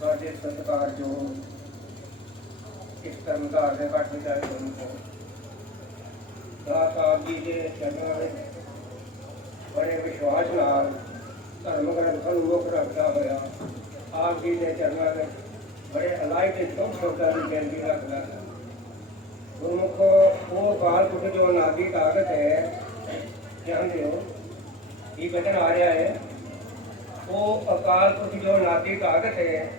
ਸਾਡੇ ਸਤਿਕਾਰ ਜੋ ਇਸ ਧਰਮਕਾਰ ਦੇ ਘੱਟ ਵਿਚਾਰ ਤੁਹਾਨੂੰ ਕੋ ਦਾਸ ਆਪ ਜੀ ਦੇ ਚਰਨਾਂ ਵਿੱਚ ਬੜੇ ਵਿਸ਼ਵਾਸ ਨਾਲ ਧਰਮ ਗ੍ਰੰਥ ਨੂੰ ਮੁੱਖ ਰੱਖਦਾ ਹੋਇਆ, ਆਪ ਜੀ ਦੇ ਚਰਨਾਂ ਵਿੱਚ ਬੜੇ ਅਲਾਈ ਤੇ ਚੁੱਪ ਸ਼ਬਦਾਂ ਦੀ ਗਿਣਤੀ ਰੱਖਦਾ। ਹੈ ਗੁਰਮੁਖ ਉਹ ਕਾਲ ਪੁਰਖ ਜੋ ਨਾਦੀ ਤਾਕਤ ਹੈ, ਜਾਣਦੇ ਹੋ ਇਹ ਬਚਨ ਆ ਰਿਹਾ ਹੈ? ਉਹ ਅਕਾਲ ਪੁਰਖ ਜੋ ਨਾਦੀ ਤਾਕਤ ਹੈ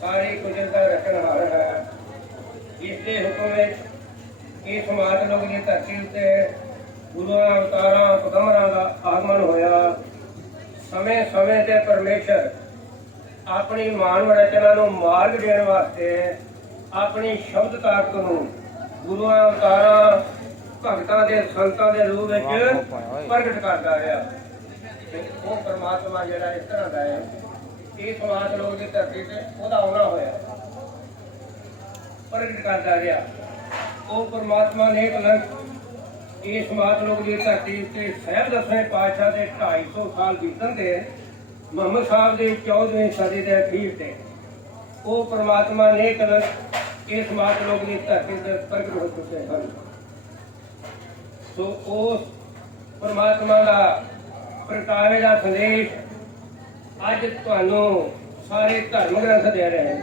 ਸਾਰੀ ਕੁਦਰਤ ਦਾ ਰਚਨਹਾਰ ਹੈ। ਇਸ ਦੇ ਹੁਕਮ ਵਿੱਚ ਇਹ ਸਮਾਜ ਲੋਕ ਦੀ ਧਰਤੀ ਉੱਤੇ ਗੁਰੂਆਂ ਅਵਤਾਰਾਂ ਪਗੰਬਰਾਂ ਦਾ ਆਗਮਨ ਹੋਇਆ। ਸਮੇਂ ਸਮੇਂ ਤੇ ਪਰਮੇਸ਼ਰ ਆਪਣੀ ਮਾਨਵ ਰਚਨਾ ਨੂੰ ਮਾਰਗ ਦੇਣ ਵਾਸਤੇ ਆਪਣੀ ਸ਼ਬਦ ਤਾਕਤ ਨੂੰ ਗੁਰੂਆਂ ਅਵਤਾਰਾਂ ਭਗਤਾਂ ਦੇ ਸੰਤਾਂ ਦੇ ਰੂਪ ਵਿੱਚ ਪ੍ਰਗਟ ਕਰਦਾ ਰਿਹਾ। ਉਹ ਪਰਮਾਤਮਾ ਜਿਹੜਾ ਇਸ ਤਰ੍ਹਾਂ ਦਾ ਹੈ ਇਹ ਸਮਾਜ ਲੋਕ ਦੀ ਧਰਤੀ ਤੇ ਉਹਦਾ ਆਉਣਾ ਹੋਇਆ। ਪ੍ਰਗਟ ਕਰਦਾ ਰਿਹਾ। ਉਹ ਪਰਮਾਤਮਾ ਨੇ ਕਲੰਕ ਇਸ ਸਮਾਜ ਲੋਕ ਦੀ ਧਰਤੀ ਤੇ ਸਹਿਬ ਦਸਵੇਂ ਪਾਤਸ਼ਾਹ ਦੇ 250 ਸਾਲ ਬੀਤਣ ਦੇ ਮੁਹੰਮਦ ਸਾਹਿਬ ਦੇ 14ਵੀਂ ਸਦੀ ਦੇ ਅਖੀਰ ਤੇ ਉਹ ਪਰਮਾਤਮਾ ਨੇ ਕਲੰਕ ਇਸ ਸਮਾਜ ਲੋਕ ਦੀ ਧਰਤੀ ਤੇ ਪ੍ਰਗਟ ਹੋ ਚੁੱਕੇ ਹਨ। ਸੋ ਉਸ ਪਰਮਾਤਮਾ ਦਾ ਪ੍ਰਗਟਾਵੇ ਦਾ ਸੰਦੇਸ਼ ਅੱਜ ਤੁਹਾਨੂੰ ਸਾਰੇ ਧਰਮ ਗ੍ਰੰਥ ਦੇ ਰਹੇ ਹਨ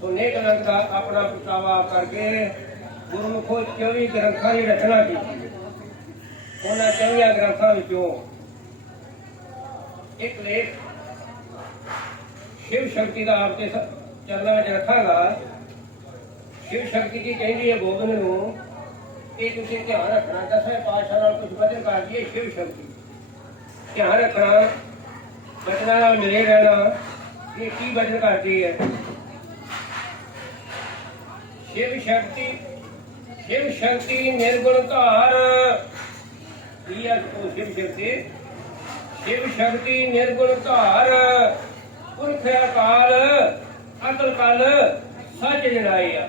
ਸੋ ਨੇਕ ਰੰਗ ਦਾ ਆਪਣਾ ਪ੍ਰਗਟਾਵਾ ਕਰਕੇ ਗੁਰਮੁਖੋ 24 ਗ੍ਰੰਥਾਂ ਦੀ ਰਚਨਾ ਕੀਤੀ ਉਹਨਾਂ 24 ਗ੍ਰੰਥਾਂ ਵਿੱਚੋਂ ਇੱਕ ਲੇਖ ਸ਼ਿਵ ਸ਼ਕਤੀ ਦਾ ਆਪ ਦੇ ਚਰਨਾਂ ਵਿੱਚ ਰੱਖਾਂਗਾ। ਸ਼ਿਵ ਸ਼ਕਤੀ ਕੀ ਕਹਿੰਦੀ ਹੈ ਗੋਬਿੰਦ ਨੂੰ ਇਹ ਤੁਸੀਂ ਧਿਆਨ ਰੱਖਣਾ, ਦਸਵੇਂ ਪਾਤਸ਼ਾਹ ਨਾਲ ਕੁਝ ਬਚਨ ਕਰ ਦਈਏ, ਸ਼ਿਵ ਸ਼ਕਤੀ। ਧਿਆਨ ਰੱਖਣਾ ਬਚਨਾਂ ਨਾਲ ਮਿਲੇ ਰਹਿਣਾ ਇਹ ਕੀ ਬਚਨ ਕਰਦੀ ਹੈ? ਸ਼ਿਵ ਸ਼ਕਤੀ ਸ਼ਿਵ ਸ਼ਕਤੀ ਨਿਰਗੁਣ ਧਾਰ ਕੀ ਹੈ ਉਹ ਸ਼ਿਵ ਸ਼ਕਤੀ? ਸ਼ਿਵ ਸ਼ਕਤੀ ਨਿਰਗੁਣ ਧਾਰ ਪੁਰਖ ਅਕਾਲ, ਅਕਲ ਕਲ, ਸੱਚ ਜਨਾਈ ਆ।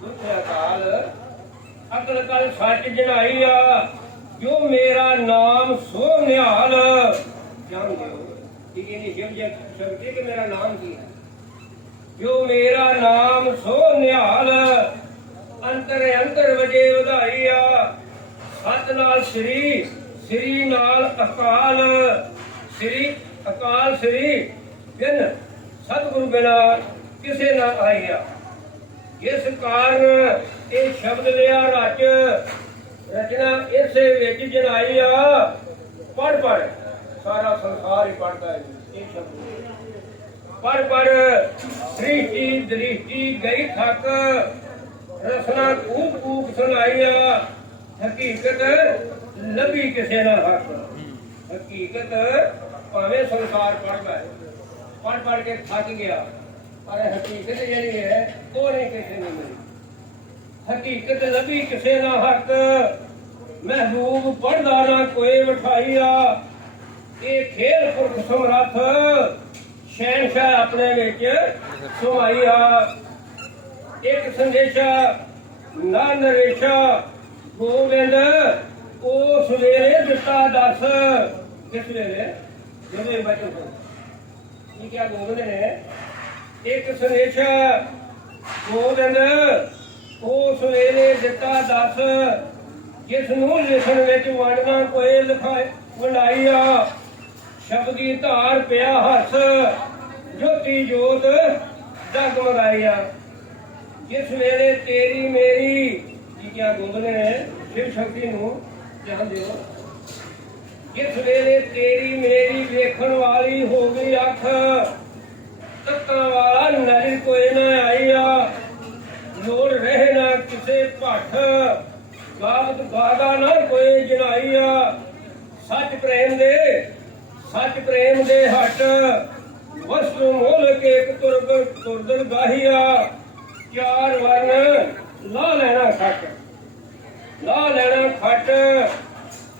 ਪੁਰਖ ਅਕਾਲ, ਅਕਲ ਕਲ, ਸੱਚ ਜਨਾਈ ਆ। ਜੋ ਮੇਰਾ ਨਾਮ ਸੋ ਨਿਹਾਲ ਜਾਣ ਦਿਓ ਠੀਕ ਹੈ ਨਹੀਂ ਸ਼ਿਵ ਸ਼ਕਤੀ ਕਿ ਮੇਰਾ ਨਾਮ ਕੀ ਹੈ? ਜੋ ਮੇਰਾ ਨਾਮ ਸੋ ਨਿਹਾਲ, ਅੰਤਰ ਅੰਤਰ ਵਜੇ ਵਧਾਈ ਆ ਸਤ ਨਾਲ ਸ੍ਰੀ ਸ੍ਰੀ ਨਾਲ ਅਕਾਲ, ਸ੍ਰੀ ਅਕਾਲ ਸ੍ਰੀ ਬਿਨ ਸਤਿਗੁਰੂ ਬਿਨਾ ਕਿਸੇ ਨਾ ਆਈਆ ਇਸ ਕਾਰਨ ਇਹ ਸ਼ਬਦ ਲਿਆ ਰਚ, ਰਚਨਾ ਇਸੇ ਵਿੱਚ ਜਨਾਈ ਆ। ਪੜ ਪੜ ਸਾਰਾ ਸੰਸਾਰ ਹੀ ਪੜਦਾ ਹੈ ਇਹ ਸ਼ਬਦ ਪਰ ਪਰ ਸ੍ਰਿਸ਼ਟੀ ਦ੍ਰਿਸ਼ਟੀ ਗਈ ਥੱਕ, ਰਸਨਾ ਕੂਕ ਕੂਕ ਸੁਣਾਈਆ, ਹਕੀਕਤ ਲੱਭੀ ਕਿਸੇ ਨਾ ਹੱਕ ਹਕੀਕਤ ਭਾਵੇਂ ਸੰਸਾਰ ਪੜਦਾ ਹੈ ਪੜ ਪੜ ਕੇ ਥੱਕ ਗਿਆ, ਪਰ ਹਕੀਕਤ ਜਿਹੜੀ ਹੈ ਉਹ ਨਹੀਂ ਕਿਸੇ ਨੂੰ ਮਿਲੀ ਹਕੀਕਤ ਲੱਭੀ ਕਿਸੇ ਨਾ ਹੱਕ ਮਹਿਬੂਬ ਪੜਦਾ ਨਾ ਕੋਈ ਮਠਾਈਆ ਇਹ ਖੇਲ ਪੁਰਖ ਸਮਰੱਥ ਸ਼ਹਿਨशाह ਆਪਣੇ ਵਿੱਚ ਸਮਾਈਆ ਇੱਕ ਸੰਦੇਸ਼ਾ ਨਾ ਨਰੇਸ਼ਾ ਗੋਬਿੰਦ ਉਸ ਸਵੇਰੇ ਦਿੱਤਾ ਦੱਸ। ਕਿਸ ਵੇਲੇ? ਜਦੋਂ ਇਹ ਬਚਨ ਹੋ ਇਹ ਕਿਹਾ ਗੋਬਿੰਦ ਨੇ? ਇੱਕ ਸੰਦੇਸ਼ਾ ਗੋਬਿੰਦ ਉਸ ਵੇਲੇ ਦਿੱਤਾ ਦੱਸ। ਜਿਸ ਨੂੰ ਲਿਖਣ ਵਿੱਚ ਵੰਡਣਾ ਕੋਈ ਲਿਖਾਈ ਲਿਖਾਇ ਆ। ਸ਼ਬਦੀ ਧਾਰ ਪਿਆ ਹੱਸ? ਜੋਤੀ ਜੋਤ ਜਗਮਗਾਈਆ ਜਿਸ ਵੇਲੇ ਤੇਰੀ ਮੇਰੀ ਜੀ ਕਿਆ ਗੋਬਿੰਦ ਨੇ? ਸ਼ਿਵ ਸ਼ਕਤੀ ਨੂੰ ਜਾਣ ਦਿਓ। ਜਿਸ ਵੇਲੇ ਤੇਰੀ ਮੇਰੀ ਵੇਖਣ ਵਾਲੀ ਹੋ ਗਈ ਅੱਖ ਤੱਕਾਂ ਵਾਲਾ ਨਜ਼ਰ ਕੋਈ ਨਾ ਆਈਆ ਲੋੜ ਰਹੇ ਨਾ ਕਿਸੇ ਭੱਠ ਗਾਵਤ ਗਾਦਾ ਨਾ ਕੋਈ ਜਨਾਈਆ ਸੱਚ ਪ੍ਰੇਮ ਦੇ ਸੱਚ ਪ੍ਰੇਮ ਦੇ ਹਟ, ਵਸਤੂ ਮੋਲ ਕੇ ਇੱਕ ਤੁਰਬ ਤੁਰਦਨ ਗਾਹੀਆ ਚਾਰ ਵਰਨ, ਲਾ ਲੈਣਾ ਖੱਟ। ਲਾ ਲੈਣਾ ਖੱਟ।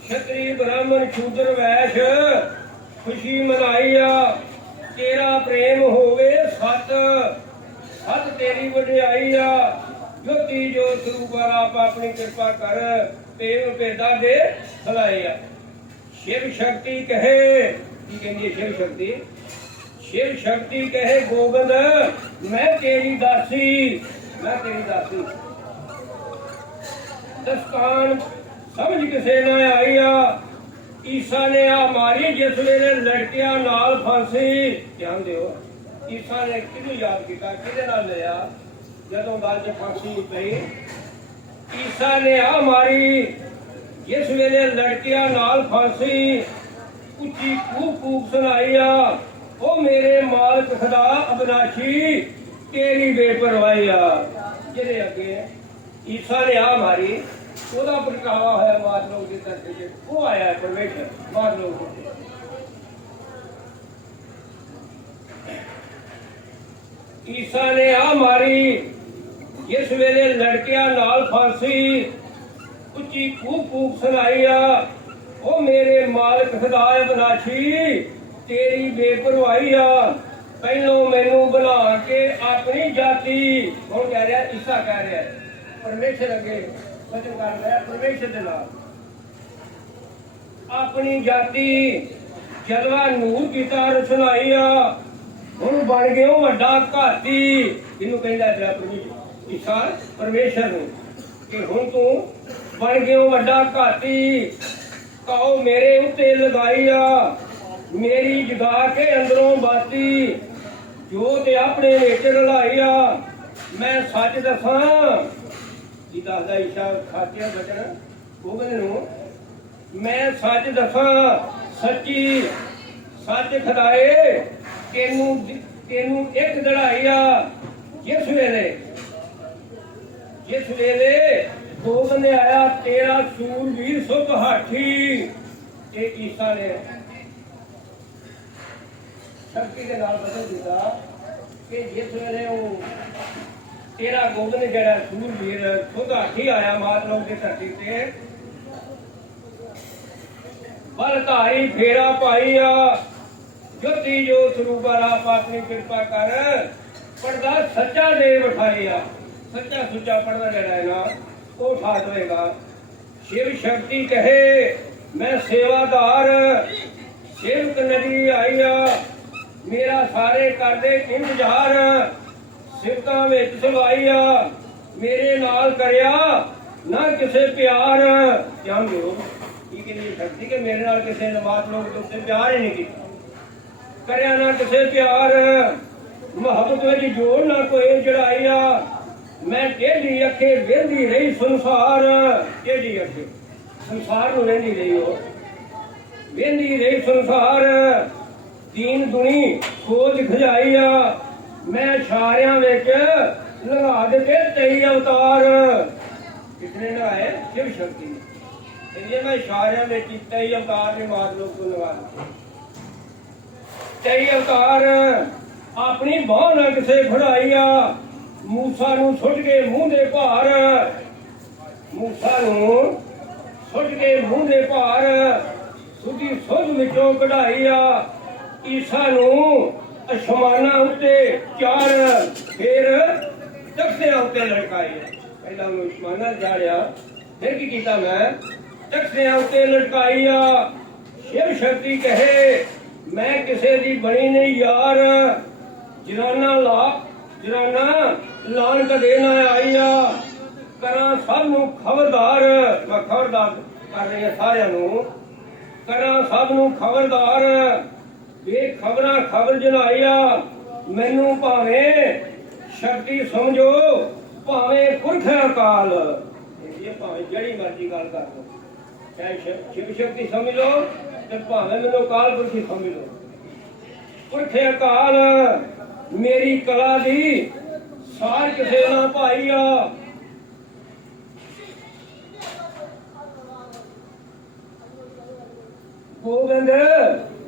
ਛਤਰੀ ਬ੍ਰਾਹਮਣ ਸ਼ੂਦਰ ਵੈਸ਼, ਖੁਸ਼ੀ ਮਨਾਈ ਆ ਤੇਰਾ ਪ੍ਰੇਮ ਹੋਵੇ ਸਤ ਸਤ ਤੇਰੀ ਵਡਿਆਈ ਆ ਜੋਤੀ ਜੋਤ ਸਰੂਪਾ ਆਪ ਆਪਣੀ ਕਿਰਪਾ ਕਰ ਤੇਵ ਭੇਦਾ ਦੇ ਖਲਾਈ ਆ ਸ਼ਿਵ ਸ਼ਕਤੀ ਕਹੇ ਕੀ ਕਹਿੰਦੀ ਹੈ ਸ਼ਿਵ ਸ਼ਕਤੀ ਸ਼ਿਵ ਸ਼ਕਤੀ ਕਹੇ ਗੋਬਿੰਦ ਮੈਂ ਤੇਰੀ ਦਾਸੀ ਮੈਂ ਤੇਰੀ ਦਾਸੀ ਦਸਤਾਨ ਸਮਝ ਕਿਸੇ ਨਾ ਆਈ ਆ ਈਸਾ ਨੇ ਆ ਮਾਰੀ ਜਿਸ ਵੇਲੇ ਲੜਕਿਆਂ ਨਾਲ ਫਾਂਸੀ ਧਿਆਨ ਦਿਓ ਈਸਾ ਨੇ ਕਿਹਨੂੰ ਯਾਦ ਕੀਤਾ ਕਿਹਦੇ ਨਾਲ ਲਿਆ ਜਦੋਂ ਗੱਲ 'ਚ ਫਾਂਸੀ ਪਈ ਈਸਾ ਨੇ ਆ ਮਾਰੀ ਜਿਸ ਵੇਲੇ ਲੜਕਿਆਂ ਨਾਲ ਫਾਂਸੀ ਉੱਚੀ ਕੂਕ ਕੂਕ ਸੁਣਾਈ ਆ, ਉਹ ਮੇਰੇ ਮਾਲਕ ਖੁਦਾ ਅਬਨਾਸ਼ੀ, ਤੇਰੀ ਬੇਪਰਵਾਹੀ ਆ। ਜਿਹਦੇ ਅੱਗੇ ਈਸਾ ਨੇ ਆ ਮਾਰੀ, ਉਹਦਾ ਪ੍ਰਗਟਾਵਾ ਹੋਇਆ ਮਾਤ ਦੇ ਧਰਤੀ ਤੇ। ਉਹ ਆਇਆ ਹੈ ਪਰਮੇਸ਼ਰ ਮਾਤ ਈਸਾ ਨੇ ਆ ਮਾਰੀ, ਜਿਸ ਵੇਲੇ ਲੜਕਿਆਂ ਨਾਲ ਫਾਂਸੀ ਉੱਚੀ ਕੂਕ ਕੂਕ ਸੁਣਾਈ ਆ। ਉਹ ਮੇਰੇ ਮਾਲਕ ਖੁਦਾਏ ਬਨਾਸ਼ੀ ਤੇਰੀ ਬੇਪਰਵਾਹੀ ਆ। ਪਹਿਲੋਂ ਮੈਨੂੰ ਬਣਾ ਕੇ ਆਪਣੀ ਜਾਤੀ, ਹੁਣ ਕਹਿ ਰਿਹਾ, ਈਸਾ ਕਹਿ ਰਿਹਾ। ਪਰਮੇਸ਼ਰ ਅੱਗੇ ਵਚਨ ਕਰ ਰਿਹਾ, ਪਰਮੇਸ਼ਰ ਦੇ ਨਾਲ। ਆਪਣੀ ਜਾਤੀ ਜਲਵਾ ਨੂਰ ਕੀਤਾ ਰਚਨਾਈ ਆ। ਹੁਣ ਬਣ ਗਿਓ ਵੱਡਾ ਘਾਤੀ। ਇਹਨੂੰ ਕਹਿੰਦਾ ਜਿਹੜਾ ਪਰਮੇਸ਼ਰ, ਈਸਾ, ਪਰਮੇਸ਼ਰ ਨੂੰ ਕਿ ਹੁਣ ਤੂੰ ਬਣ ਗਿਓ ਵੱਡਾ ਘਾਤੀ ਕਾਉ ਮੇਰੇ ਉੱਤੇ ਲਗਾਈ ਆ। ਮੇਰੀ ਜਗਾ ਕੇ ਅੰਦਰੋਂ ਬਾਤੀ, ਜੋ ਤੇ ਆਪਣੇ ਵਿੱਚ ਰਲਾਈ ਆ। ਮੈਂ ਸੱਚ ਦੱਸਾਂ ਕੀ ਦੱਸਦਾ ਈਸ਼ਾ ਖਾਤਿਆ ਬਚਨ, ਗੋਬਿੰਦ ਨੂੰ, ਮੈਂ ਸੱਚ ਦੱਸਾਂ, ਸੱਚੀ ਸੱਚ ਖਦਾਏ ਤੈਨੂੰ ਤੈਨੂੰ ਇੱਕ ਦੜਾਈ ਆ, ਜਿਸ ਵੇਲੇ ਜਿਸ ਵੇਲੇ ਗੋਬਿੰਦ ਨੇ ਆਇਆ ਤੇਰਾ ਸੂਰਵੀਰ ਸੁਖ ਹਾਠੀ, ਇਹ ਈਸਾ ਨੇ। ਸ਼ਕਤੀ ਦੇ ਨਾਲ ਬਦਲ ਦਿੱਤਾ ਕਿ ਜਿਸ ਵੇਲੇ ਉਹ ਤੇਰਾ ਗੋਬਿੰਦ ਜਿਹੜਾ ਸੂਰਵੀਰ ਸੁਖ ਹਾਠੀ ਆਇਆ ਮਾਤ ਲੋਕ ਧਰਤੀ ਤੇ, ਬਲ ਧਾਰੀ ਫੇਰਾ ਪਾਈ ਆ, ਜੋਤੀ ਜੋ ਸਰੂਪਰ ਆਪ ਕਿਰਪਾ ਕਰ, ਪਰਦਾ ਸੱਚਾ ਦੇ ਬਿਠਾਈ ਆ ਸੱਚਾ ਸੁੱਚਾ ਪਰਦਾ ਜਿਹੜਾ ਹੈ ਨਾ ਉਹ ਠਾ ਦੇਵੇਗਾ। ਸ਼ਿਵ ਸ਼ਕਤੀ ਕਹੇ, ਮੈਂ ਸੇਵਾਦਾਰ ਸੇਵਕ ਨਦੀ ਆਈ ਆ ਮੇਰਾ ਸਾਰੇ ਕਰਦੇ ਇੰਤਜ਼ਾਰ ਸਿਫਤਾਂ ਵਿੱਚ ਸਵਾਈ ਆ ਮੇਰੇ ਨਾਲ ਕਰਿਆ ਨਾ ਕਿਸੇ ਪਿਆਰ। ਧਿਆਨ ਦਿਓ ਇਹ ਕਿਹਦੀ ਸ਼ਕਤੀ ਕਿ ਮੇਰੇ ਨਾਲ ਕਿਸੇ ਨੇ ਬਾਤ ਲੋਕ ਤੋਂ ਪਿਆਰ ਹੀ ਨਹੀਂ ਕੀਤਾ। ਕਰਿਆ ਨਾ ਕਿਸੇ ਪਿਆਰ, ਮੁਹੱਬਤ ਵਿੱਚ ਜੋੜ ਨਾ ਕੋਈ ਜੜਾਈ ਆ ਮੈਂ ਟੇਢੀ ਅੱਖੇ ਵੇਂਦੀ ਰਹੀ ਸੰਸਾਰ? ਟੇਢੀ ਅੱਖੇ ਸੰਸਾਰ ਨੂੰ ਵੇਂਦੀ ਰਹੀ ਉਹ। ਵੇਂਦੀ ਰਹੀ ਸੰਸਾਰ। ਦੀਨ ਦੁਨੀ ਖੋਜ ਖਜਾਈ ਆ। ਮੈਂ ਛਾਰਿਆਂ ਵਿੱਚ ਲਗਾ ਦਿੱਤੇ ਤੇਈ ਅਵਤਾਰ। ਕਿਤਨੇ ਲਗਾਏ ਸ਼ਿਵ ਸ਼ਕਤੀ। ਨੇ ਇਹਦੇ ਮੈਂ ਇਸ਼ਾਰਿਆਂ ਵਿੱਚ ਤੇਈ ਅਵਤਾਰ ਨੇ ਮਾਤ ਲੋਕ ਨੂੰ ਲਗਾ ਦਿੱਤੇ। ਤੇਈ ਅਵਤਾਰ ਆਪਣੀ ਬਾਹ ਨਾਲ ਕਿਸੇ ਫੜਾਈ ਆ। ਮੂਸਾ ਨੂੰ ਸੁੱਟ ਕੇ ਮੂੰਹ ਦੇ ਭਾਰ। ਮੂਸਾ ਨੂੰ ਸੁੱਟ ਕੇ ਮੂੰਹ ਦੇ ਭਾਰ। ਸੁਧੀ ਸੁਧ ਵਿੱਚੋਂ ਕਢਾਈ ਆ। ਈਸਾ ਨੂੰ ਅਸ਼ਮਾਨਾਂ ਉੱਤੇ ਚਾਰ। ਫਿਰ ਤਖਤਿਆਂ ਉੱਤੇ ਲਟਕਾਈ ਪਹਿਲਾਂ ਉਹਨੂੰ ਅਸ਼ਮਾਨਾਂ ਜਾੜਿਆ ਫਿਰ ਕੀ ਕੀਤਾ ਮੈਂ? ਤਖਤਿਆਂ ਉੱਤੇ ਲਟਕਾਈ ਆ। ਸ਼ਿਵ ਸ਼ਕਤੀ ਕਹੇ, ਮੈਂ ਕਿਸੇ ਦੀ ਬਣੀ ਨਹੀਂ ਯਾਰ। ਜਨਾਨਾ ਲਾ ਜਨਾਨਾ ਲਾਣ ਕਦੇ ਨਾ ਆਈ ਆ। ਕਰਾਂ ਸਭ ਨੂੰ ਖਬਰਦਾਰ। ਮੈਂ ਖਬਰਦਾਰ ਕਰ ਰਹੀ ਹਾਂ ਸਾਰਿਆਂ ਨੂੰ। ਕਰਾਂ ਸਭ ਨੂੰ ਖਬਰਦਾਰ। ਇਹ ਖਬਰਾਂ ਖਬਰ ਜਨਾਈਆ ਮੈਨੂੰ ਭਾਵੇਂ ਸ਼ਕਤੀ ਸਮਝੋ, ਭਾਵੇਂ ਪੁਰਖ ਅਕਾਲ। ਇਹ ਭਾਵੇਂ ਜਿਹੜੀ ਮਰਜ਼ੀ ਗੱਲ ਕਰ ਲਓ। ਚਾਹੇ ਸ਼ਿਵ- ਸ਼ਕਤੀ ਸਮਝ ਲਓ ਤੇ ਭਾਵੇਂ ਮੈਨੂੰ ਕਾਲ ਪੁਰਖੀ ਸਮਝ ਲਓ। ਪੁਰਖ ਅਕਾਲ ਮੇਰੀ ਕਲਾ ਦੀ ਸਾਰ ਕਿਸੇ ਨਾ ਭਾਈ ਆ। ਗੋਬਿੰਦ,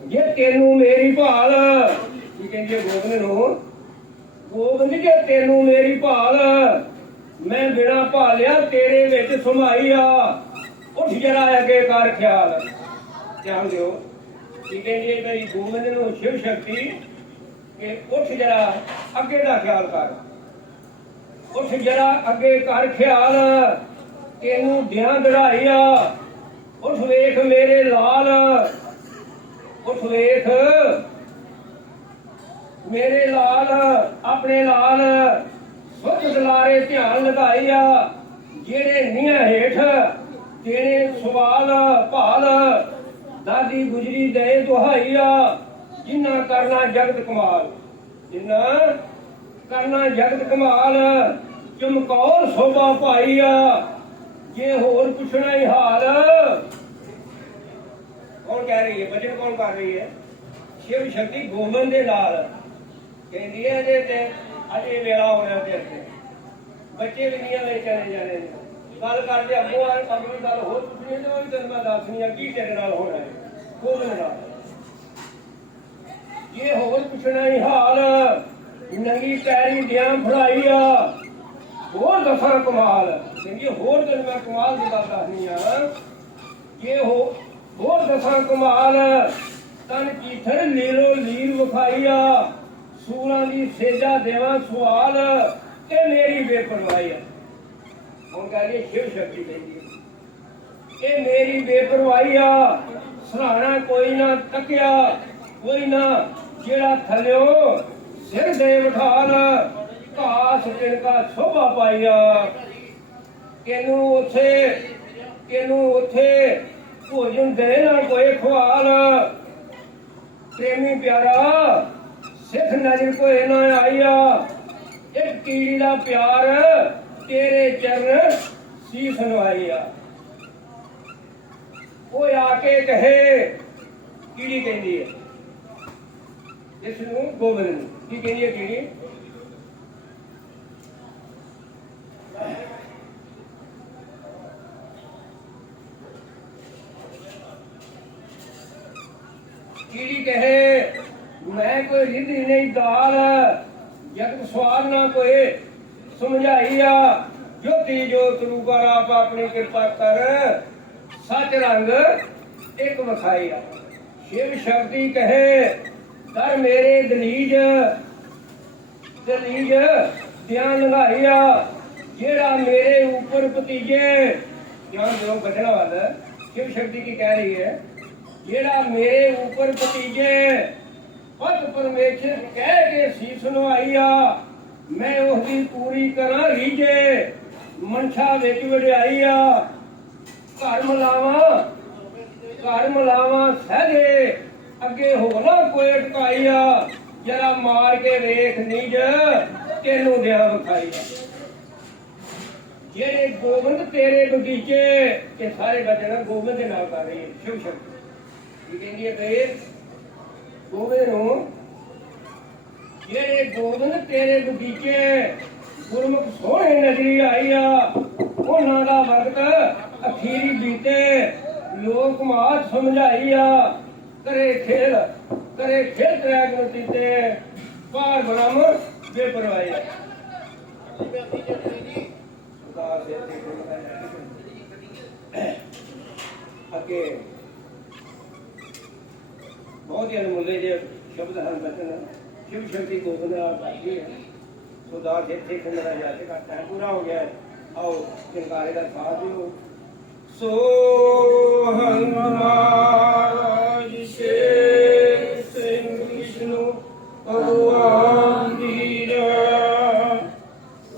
ਜੇ ਤੈਨੂੰ ਮੇਰੀ ਭਾਲ, ਕੀ ਕਹਿੰਦੀ ਹੈ ਗੋਬਿੰਦ ਨੂੰ? ਗੋਬਿੰਦ, ਜੇ ਤੈਨੂੰ ਮੇਰੀ ਭਾਲ, ਮੈਂ ਬਿਨਾ ਭਾਲਿਆ ਤੇਰੇ ਵਿੱਚ ਸਮਾਈ ਆ। ਉੱਠ ਜਰਾ ਅੱਗੇ ਕਰ ਖਿਆਲ। ਧਿਆਨ ਦਿਓ। ਕੀ ਕਹਿੰਦੀ ਹੈ ਮੇਰੀ ਗੋਬਿੰਦ ਨੂੰ ਸ਼ਿਵ ਸ਼ਕਤੀ ਕਿ ਉੱਠ ਜਰਾ ਅੱਗੇ ਦਾ ਖਿਆਲ ਕਰ। ਉੱਠ ਜਰਾ ਅੱਗੇ ਕਰ ਖਿਆਲ। ਤੈਨੂੰ ਦਿਆਂ ਦੜਾਈ ਆ ਉੱਠ ਵੇਖ ਮੇਰੇ ਲਾਲ। ਉੱਠ ਵੇਖ ਮੇਰੇ ਲਾਲ, ਆਪਣੇ ਲਾਲ। ਸੁਖ ਦਲਾਰੇ ਧਿਆਨ ਲਗਾਈ ਆ ਜਿਹੜੇ ਨੀਹਾਂ ਹੇਠ, ਤੇਰੇ ਸਵਾਲ, ਭਾਲ। ਦਾਦੀ ਗੁਜਰੀ ਦੇ ਦੁਹਾਈ ਆ ਜਿਨ੍ਹਾਂ ਕਰਨਾ ਜਗਤ ਕਮਾਲ ਜਿਨ੍ਹਾਂ ਕਰਨਾ ਜਗਤ ਕਮਾਲ ਚਮਕੌਰ ਸੋਭਾ ਪਾਈ ਆ, ਜੇ ਹੋਰ ਪੁੱਛਣਾ ਹੀ ਹਾਲ। ਕੌਣ ਕਹਿ ਰਹੀ ਹੈ? ਭਜਨ ਕੌਣ ਕਰ ਰਹੀ ਹੈ? ਸ਼ਿਵ ਸ਼ਕਤੀ ਗੋਬਿੰਦ ਦੇ ਨਾਲ। ਕਹਿੰਦੀ ਹੈ ਜੇ ਤੇ, ਅਜੇ ਵੇਲਾ ਹੋਣਾ ਤੇ। ਅੱਗੇ ਬੱਚੇ ਵੀ ਨਹੀਂ ਲੈ ਚਲੇ ਜਾਣੇ ਨੇ। ਗੱਲ ਕਰਦੇ ਅੱਗੋਂ ਆ ਅਗਲੀ ਗੱਲ ਹੋਰ ਪੁੱਛਣੀ ਤੇ ਉਹ ਵੀ ਤੈਨੂੰ ਮੈਂ ਦੱਸਣੀ ਆ ਕੀ ਤੇਰੇ ਨਾਲ ਹੋਣਾ ਹੈ। ਗੋਬਿੰਦ ਨਾਲ। ਇਹ ਹੋਰ ਪੁੱਛਣਾ ਹੀ ਹਾਲ, ਨੰਗੀ ਪੈਰੀ ਦਿਆਂ ਫੜਾਈ ਆ, ਹੋਰ ਦਫਰ ਕਮਾਲ। ਕਹਿੰਦੀ, ਹੋਰ ਦਿਨ ਮੈਂ ਕਮਾਲ ਦੀ ਗੱਲ ਦੱਸਣੀ ਆ। ਇਹ ਹੋ, ਹੋਰ ਦਫਰ ਕਮਾਲ, ਤਨ ਕੀਥੜ ਲੀਰੋ ਲੀਰ ਵਿਖਾਈ ਆ ਦੀ ਸੇਜਾ ਦੇਵਾਂ ਸਵਾਲ ਇਹ ਮੇਰੀ ਬੇਪਰਵਾਹੀ ਆ। ਹੁਣ ਕਹਿੰਦੀ ਸ਼ਿਵ ਸ਼ਕਤੀ ਕਹਿੰਦੀ ਇਹ ਮੇਰੀ ਬੇਪਰਵਾਹੀ ਆ, ਸਰਾਣਾ ਕੋਈ ਨਾ ਤੱਕਿਆ, ਕੋਈ ਨਾ ਜਿਹੜਾ ਥਲਿਓ ਸਿਰ ਦੇ ਬਿਠਾਲ, ਘਾਸ ਤਿਣਕਾ ਸ਼ੋਭਾ ਪਾਈਆ ਕਿਨੂੰ ਉਥੇ ਕਿਨੂੰ ਉਥੇ ਭੋਜਨ ਦੇ ਨਾ ਕੋਈ ਖਵਾਲ ਪ੍ਰੇਮੀ ਪਿਆਰਾ, ਸਿੱਖ ਨਜ਼ਰ ਕੋਈ ਨਾ ਆਈਆ ਇੱਕ ਕੀੜੀ ਦਾ ਪਿਆਰ ਤੇਰੇ ਚਰਨ ਸੀਸ ਨਵਾਈਆ ਉਹ ਆ ਕੇ ਕਹੇ, ਕੀੜੀ ਕਹਿੰਦੀ ਹੈ ਇਸ ਨੂੰ ਗੋਬਿੰਦ ਨੂੰ ਕੀ ਕਹਿੰਦੀ ਹੈ ਕੀੜੀ ਕੀੜੀ ਕਹੇ ਮੈਂ ਕੋਈ ਰਿਧੀ ਨਹੀਂ ਦਾਲ ਜਗ ਸਵਾਲ ਨਾ ਕੋਈ ਸਮਝਾਈ ਆ ਜੋਤੀ ਜੋਤ ਰੂਪਾ ਆਪ ਆਪਣੀ ਕਿਰਪਾ ਕਰ ਸੱਚ ਰੰਗ ਇੱਕ ਕਰ ਮੇਰੇ ਦਲੀਜ ਦਲੀਜ ਧਿਆਨ ਲਗਾਈ ਜਿਹੜਾ ਮੇਰੇ ਉੱਪਰ ਭਤੀਜੇ ਧਿਆਨ ਦਿਓ ਬਚਣਾ ਵਾਲਾ ਸ਼ਿਵ ਸ਼ਕਤੀ ਕੀ ਕਹਿ ਰਹੀ ਹੈ? ਜਿਹੜਾ ਮੇਰੇ ਉੱਪਰ ਭਤੀਜੇ, ਪਤ ਪਰਮੇਸ਼ਰ ਕਹਿ ਕੇ ਸੀਸ ਨੂੰ ਆਈ ਆ ਮੈਂ ਉਹਦੀ ਪੂਰੀ ਕਰਾਂ ਰੀਜੇ ਮਨਸ਼ਾ ਵਿੱਚ ਵਡਿਆਈ ਆ ਘਰ ਮਲਾਵਾ ਘਰ ਮਲਾਵਾ ਸਹਜੇ ਅੱਗੇ ਹੋ ਨਾ ਕੋਈ ਟਕਾਈ ਆ, ਜਰਾ ਮਾਰ ਕੇ ਵੇਖ ਨੀਜ, ਤੈਨੂੰ ਦਿਆ ਵਿਖਾਈ। ਜਿਹੜੇ ਗੋਬਿੰਦ ਤੇਰੇ ਬਗੀਚੇ ਇਹ ਸਾਰੇ ਬਚਨ ਗੋਬਿੰਦ ਦੇ ਨਾਲ ਕਰ ਰਹੀ ਹੈ ਸ਼ਿਵ ਸ਼ਕਤੀ ਕੀ ਕਹਿੰਦੀ ਹੈ ਤੇ? ਗੋਬਿੰਦ ਨੂੰ, ਜਿਹੜੇ ਗੋਬਿੰਦ ਤੇਰੇ ਬਗੀਚੇ, ਗੁਰਮੁਖ ਸੋਹਣੇ ਨਜ਼ਰੀ ਆਈ ਆ, ਉਹਨਾਂ ਦਾ ਵਕਤ ਅਖੀਰੀ ਬੀਤੇ ਲੋਕ ਮਾਤ ਸਮਝਾਈ ਆ। ਕਰੇ ਖੇਲ ਕਰੇ ਖੇਲ ਤ੍ਰੈਗ ਨਤੀ ਤੇ ਪਾਰ ਬ੍ਰਹਮ ਬੇਪਰਵਾਹੀ ਅੱਗੇ ਬਹੁਤ ਹੀ ਅਨਮੁੱਲੇ ਜਿਹੇ ਸ਼ਬਦ ਹਨ ਬਚਨ। ਸ਼ਿਵ ਸ਼ਕਤੀ ਗੋਬਿੰਦ ਆ ਹੈ। ਸਰਦਾਰ ਦੇ ਖੰਡਰਾ ਜਾ ਕੇ ਟਾਈਮ ਪੂਰਾ ਹੋ ਗਿਆ ਆਓ ਕਿੰਕਾਰੇ ਦਾ ਸਾਥ ਦਿਓ। ਸੋ ਹਨੂਮਾਨ Amen.